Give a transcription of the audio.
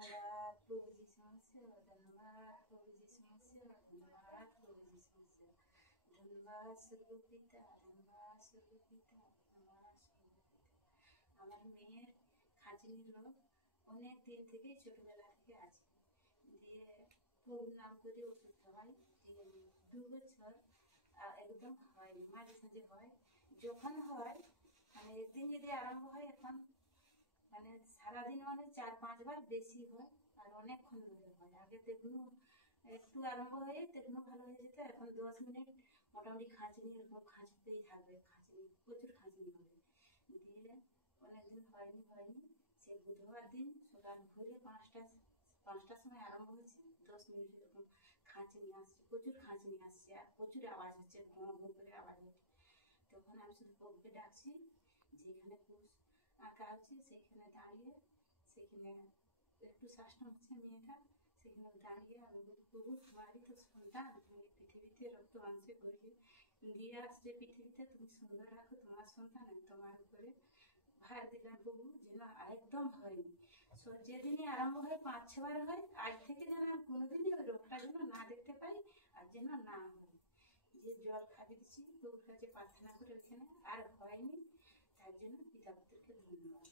धन्यवाद प्रभु जी समस्या, धन्यवाद प्रभु जी समस्या, धन्यवाद प्रभु जी समस्या, धन्यवाद सर्वपिता, धन्यवाद सर्वपिता, धन्यवाद सर्वपिता। আমার মেয়ের খাঁচিনির রোগ অনেক দিন থেকে ছোটবেলা থেকে আছে, দিয়ে প্রভুর নাম করে ওষুধ খাওয়াই, দিয়ে 2 বছর একদম হয়নি, মাঝে সাঝে হয়, যখন হয় মানে একদিন যদি আরম্ভ হয় এখন মানে সারাদিন মানে 4-5 বার বেশি হয় আর অনেকক্ষণ ধরে হয়। আগে দেখুন একটু আরম্ভ হয়ে দেখুন ভালো হয়ে যেত, এখন 10 মিনিট মোটামুটি খাঁচনি এরকম খাঁচতেই থাকবে, খাঁচনি প্রচুর খাঁচনি হবে। দিয়ে অনেকদিন হয়নি সে বুধবার দিন সকাল ভোরে 5টার সময় আরম্ভ হয়েছে, 10 মিনিট এরকম খাঁচনি আসছে, প্রচুর খাঁচনি আসছে আর প্রচুর আওয়াজ হচ্ছে, ঘুম ঘুম করে আওয়াজ হচ্ছে। তখন আমি শুধু প্রভুকে ডাকছি, যেখানে পুষ আঁকা আছে সেখানে দাঁড়িয়ে, সেখানে একটু শ্বাসটা হচ্ছে মেয়েটা, সেখানে দাঁড়িয়ে আমি প্রভু তোমারই তো সন্তান, তুমি পৃথিবীতে রক্ত মাংসে গড়িয়ে দিয়ে আসছে পৃথিবীতে, তুমি সুন্দর রাখো তোমার সন্তান, আমি তোমার উপরে ভার দিলাম প্রভু, যেন একদম হয়নি। যেদিনই আরম্ভ হয় 5-6 বার হয়, আজ থেকে যেন কোনোদিনই ওই রোগটা যেন না দেখতে পাই আর যেন না হয়। যে জল খাবি দিচ্ছি প্রভুর কাছে প্রার্থনা করে ওইখানে আর হয়নি, তার জন্য পিতা পুত্রকে ধন্যবাদ।